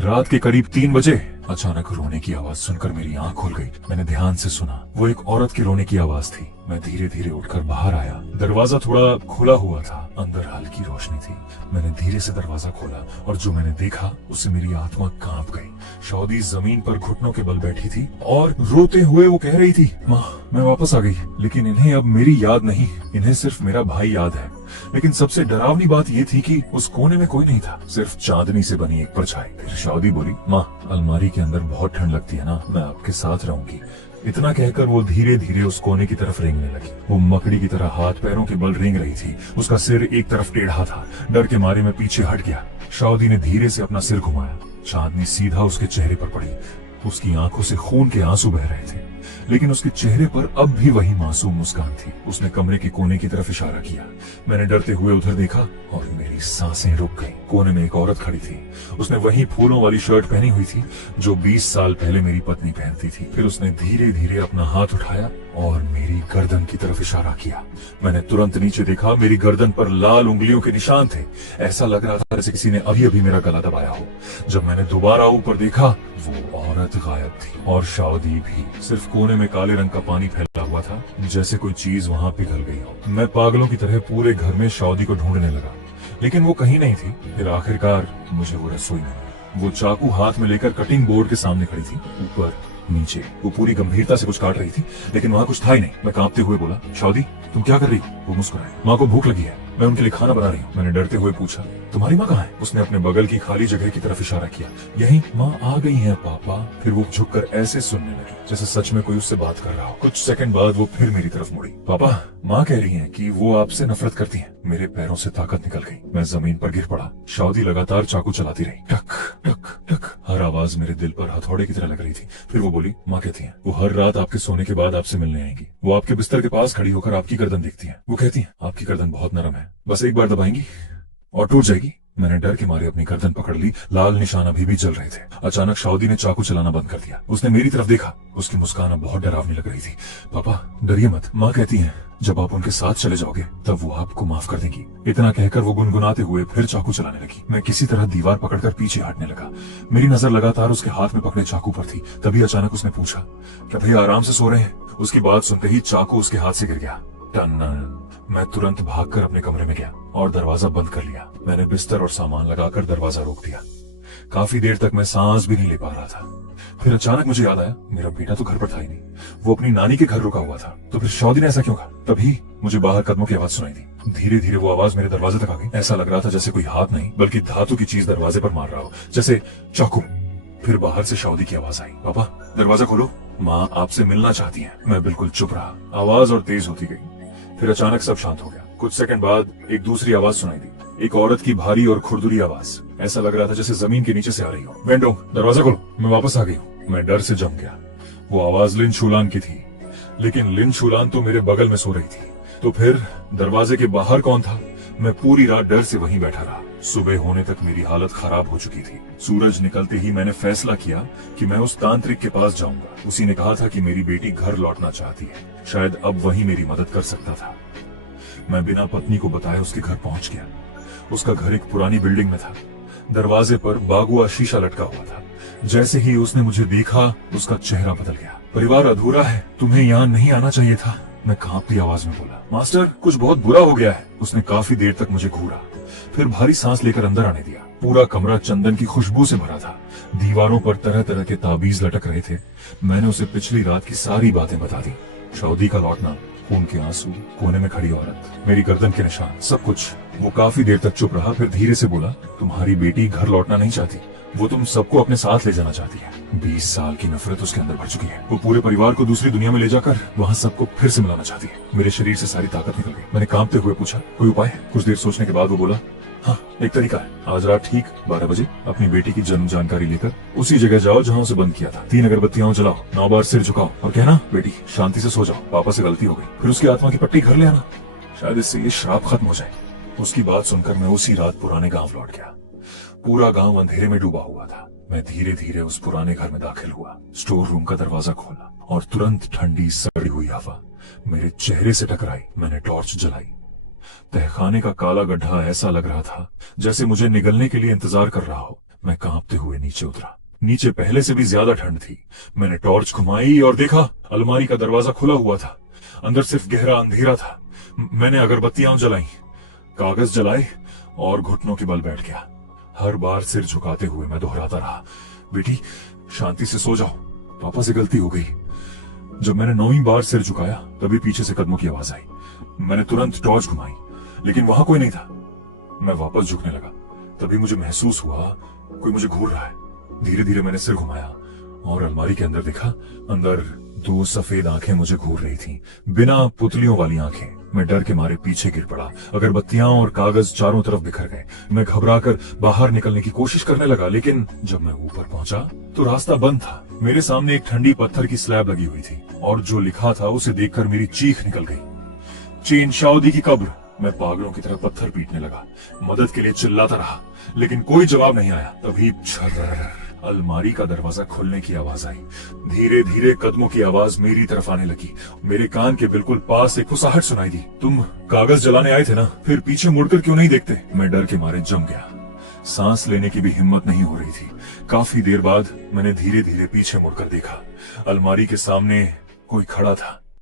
रात के करीब 3 बजे अचानक रोने की आवाज सुनकर मेरी आंख खुल गई। मैंने ध्यान से सुना, वो एक औरत की रोने की आवाज थी। मैं धीरे धीरे उठकर बाहर आया। दरवाजा थोड़ा खुला हुआ था, अंदर हल्की रोशनी थी। मैंने धीरे से दरवाजा खोला और जो मैंने देखा उससे मेरी आत्मा कांप गई। सौदी जमीन पर घुटनों के बल बैठी थी और रोते हुए वो कह रही थी, माँ मैं वापस आ गई, लेकिन इन्हें अब मेरी याद नहीं, इन्हें सिर्फ मेरा भाई याद है। लेकिन सबसे डरावनी बात ये थी कि उस कोने में कोई नहीं था, सिर्फ चांदनी से बनी एक परछाई। फिर सौदी बोली, माँ अलमारी के अंदर बहुत ठंड लगती है ना, मैं आपके साथ रहूंगी। इतना कहकर वो धीरे धीरे उस कोने की तरफ रेंगने लगी। वो मकड़ी की तरह हाथ पैरों के बल रेंग रही थी। उसका सिर एक तरफ टेढ़ा था। डर के मारे मैं पीछे हट गया। सौदी ने धीरे से अपना सिर घुमाया। चांदनी सीधा उसके चेहरे पर पड़ी। उसकी आंखों से खून के आंसू बह रहे थे, लेकिन उसके चेहरे पर अब भी वही मासूम मुस्कान थी। उसने कमरे के कोने की तरफ इशारा किया। मैंने डरते हुए उधर देखा और मेरी सांसें रुक गईं। कोने में एक औरत खड़ी थी। उसने वही फूलों वाली शर्ट पहनी हुई थी जो 20 साल पहले मेरी पत्नी पहनती थी। फिर उसने धीरे धीरे अपना हाथ उठाया और मेरी गर्दन की तरफ इशारा किया। मैंने तुरंत नीचे देखा। मेरी गर्दन पर लाल उंगलियों के निशान थे। ऐसा लग रहा था जैसे किसी ने अभी अभी मेरा गला दबाया हो। जब मैंने दोबारा ऊपर देखा, वो औरत गायब थी और सौदी भी। सिर्फ कोने में काले रंग का पानी फैला हुआ था, जैसे कोई चीज वहां पिघल गई हो। मैं पागलों की तरह पूरे घर में सौदी को ढूंढने लगा, लेकिन वो कहीं नहीं थी। फिर आखिरकार मुझे वो रसोई में मिली। वो चाकू हाथ में लेकर कटिंग बोर्ड के सामने खड़ी थी। ऊपर नीचे वो पूरी गंभीरता से कुछ काट रही थी, लेकिन वहाँ कुछ था ही नहीं। मैं कांपते हुए बोला, सौदी तुम क्या कर रही हो? वो मुस्कुराई। माँ को भूख लगी है, मैं उनके लिए खाना बना रही हूँ। मैंने डरते हुए पूछा, तुम्हारी माँ कहाँ है? उसने अपने बगल की खाली जगह की तरफ इशारा किया। यही माँ आ गई है पापा। फिर वो झुककर ऐसे सुनने लगी जैसे सच में कोई उससे बात कर रहा हो। कुछ सेकंड बाद वो फिर मेरी तरफ मुड़ी। पापा माँ कह रही है कि वो आपसे नफरत करती है। मेरे पैरों से ताकत निकल गई। मैं जमीन पर गिर पड़ा। सौदी लगातार चाकू चलाती रही। टक टक टक। हर आवाज मेरे दिल पर हथौड़े की तरह लग रही थी। फिर वो बोली, माँ कहती है वो हर रात आपके सोने के बाद आपसे मिलने आएंगी। वो आपके बिस्तर के पास खड़ी होकर आपकी गर्दन देखती है। वो कहती है आपकी गर्दन बहुत नरम है, बस एक बार दबाएंगी और टूट जाएगी। मैंने डर के मारे अपनी गर्दन पकड़ ली। लाल निशान अभी भी जल रहे थे। अचानक सौदी ने चाकू चलाना बंद कर दिया। उसने मेरी तरफ देखा। उसकी मुस्कान अब बहुत डरावनी लग रही थी। पापा डरिए मत, माँ कहती है जब आप उनके साथ चले जाओगे तब वो आपको माफ कर देगी। इतना कहकर वो गुनगुनाते हुए फिर चाकू चलाने लगी। मैं किसी तरह दीवार पकड़कर पीछे हटने लगा। मेरी नजर लगातार उसके हाथ में पकड़े चाकू पर थी। तभी अचानक उसने पूछा, क्या भैया आराम से सो रहे हैं? उसकी बात सुनते ही चाकू उसके हाथ से गिर गया। टन। मैं तुरंत भागकर अपने कमरे में गया और दरवाजा बंद कर लिया। मैंने बिस्तर और सामान लगाकर दरवाजा रोक दिया। काफी देर तक मैं सांस भी नहीं ले पा रहा था। फिर अचानक मुझे याद आया, मेरा बेटा तो घर पर था ही नहीं, वो अपनी नानी के घर रुका हुआ था। तो फिर सौदी ने ऐसा क्यों कहा? तभी मुझे बाहर कदमों की आवाज सुनाई दी। धीरे धीरे वो आवाज मेरे दरवाजे तक आ गई। ऐसा लग रहा था जैसे कोई हाथ नहीं बल्कि धातु की चीज दरवाजे पर मार रहा हो, जैसे चाकू। फिर बाहर से सौदी की आवाज आई, पापा दरवाजा खोलो, माँ आपसे मिलना चाहती है। मैं बिल्कुल चुप रहा। आवाज और तेज होती गई। फिर अचानक सब शांत हो गया। कुछ सेकंड बाद एक दूसरी आवाज सुनाई दी, एक औरत की भारी और खुरदुरी आवाज। ऐसा लग रहा था जैसे जमीन के नीचे से आ रही हो। वेंडोंग दरवाजा खोलो, मैं वापस आ गई हूँ। मैं डर से जम गया। वो आवाज लिन शूलान की थी, लेकिन लिन शूलान तो मेरे बगल में सो रही थी। तो फिर दरवाजे के बाहर कौन था? मैं पूरी रात डर से वहीं बैठा रहा। सुबह होने तक मेरी हालत खराब हो चुकी थी। सूरज निकलते ही मैंने फैसला किया कि मैं उस तांत्रिक के पास जाऊंगा। उसी ने कहा था कि मेरी बेटी घर लौटना चाहती है। शायद अब वही मेरी मदद कर सकता था। मैं बिना पत्नी को बताए उसके घर पहुंच गया। उसका घर एक पुरानी बिल्डिंग में था। दरवाजे पर बागुआ शीशा लटका हुआ था। जैसे ही उसने मुझे देखा, उसका चेहरा बदल गया। परिवार अधूरा है, तुम्हें यहाँ नहीं आना चाहिए था। मैं कांपती आवाज में बोला, मास्टर कुछ बहुत बुरा हो गया है। उसने काफी देर तक मुझे घूरा, फिर भारी सांस लेकर अंदर आने दिया। पूरा कमरा चंदन की खुशबू से भरा था। दीवारों पर तरह तरह के ताबीज लटक रहे थे। मैंने उसे पिछली रात की सारी बातें बता दी। सौदी का लौटना, खून के आंसू, कोने में खड़ी औरत, मेरी गर्दन के निशान, सब कुछ। वो काफी देर तक चुप रहा, फिर धीरे से बोला, तुम्हारी बेटी घर लौटना नहीं चाहती, वो तुम सबको अपने साथ ले जाना चाहती है। 20 साल की नफरत उसके अंदर भर चुकी है। वो पूरे परिवार को दूसरी दुनिया में ले जाकर वहाँ सबको फिर से मिलाना चाहती है। मेरे शरीर से सारी ताकत निकल गई। मैंने कांपते हुए पूछा, कोई उपाय? कुछ देर सोचने के बाद वो बोला, हाँ एक तरीका है। आज रात ठीक 12 बजे अपनी बेटी की जन्म जानकारी लेकर उसी जगह जाओ जहाँ उसे बंद किया था। 3 अगरबत्तियां जलाओ, 9 बार सिर झुकाओ और कहना, बेटी शांति से सो जाओ, पापा से गलती हो गई। फिर उसकी आत्मा की पट्टी घर ले आना, शायद इससे ये श्राप खत्म हो जाए। उसकी बात सुनकर मैं उसी रात पुराने गांव लौट गया। पूरा गांव अंधेरे में डूबा हुआ था। मैं धीरे धीरे उस पुराने घर में दाखिल हुआ। स्टोर रूम का दरवाजा खोला और तुरंत ठंडी सड़ी हुई हवा मेरे चेहरे से टकराई। मैंने टॉर्च जलाई। तहखाने का काला गड्ढा ऐसा लग रहा था जैसे मुझे निगलने के लिए इंतजार कर रहा हो। मैं कांपते हुए नीचे उतरा। नीचे पहले से भी ज्यादा ठंड थी। मैंने टॉर्च घुमाई और देखा अलमारी का दरवाजा खुला हुआ था। अंदर सिर्फ गहरा अंधेरा था। मैंने अगरबत्तियां जलाई, कागज जलाए और घुटनों के बल बैठ गया। हर बार सिर झुकाते हुए मैं दोहराता रहा, बेटी शांति से सो जाओ, पापा से गलती हो गई। जब मैंने 9वीं बार सिर झुकाया तभी पीछे से कदमों की आवाज आई। मैंने तुरंत टॉर्च घुमाई, लेकिन वहां कोई नहीं था। मैं वापस झुकने लगा, तभी मुझे महसूस हुआ कोई मुझे घूर रहा है। धीरे धीरे मैंने सिर घुमाया और अलमारी के अंदर देखा। अंदर 2 सफेद आंखें मुझे घूर रही थीं, बिना पुतलियों वाली आंखें। मैं डर के मारे पीछे गिर पड़ा। अगरबत्तियां और कागज चारों तरफ बिखर गए। मैं घबराकर बाहर निकलने की कोशिश करने लगा, लेकिन जब मैं ऊपर पहुंचा तो रास्ता बंद था। मेरे सामने एक ठंडी पत्थर की स्लैब लगी हुई थी और जो लिखा था उसे देखकर मेरी चीख निकल गई। चेन शाओदी की कब्र। मैं पागलों की तरह पत्थर पीटने लगा, मदद के लिए चिल्लाता रहा, लेकिन कोई जवाब नहीं आया। तभी छर्रर अलमारी का दरवाजा खुलने की आवाज आई। धीरे धीरे कदमों की आवाज मेरी तरफ आने लगी। मेरे कान के बिल्कुल पास एक फुसहट सुनाई दी, तुम कागज जलाने आए थे ना, फिर पीछे मुड़कर क्यों नहीं देखते? मैं डर के मारे जम गया। सांस लेने की भी हिम्मत नहीं हो रही थी। काफी देर बाद मैंने धीरे धीरे पीछे मुड़कर देखा। अलमारी के सामने कोई खड़ा था।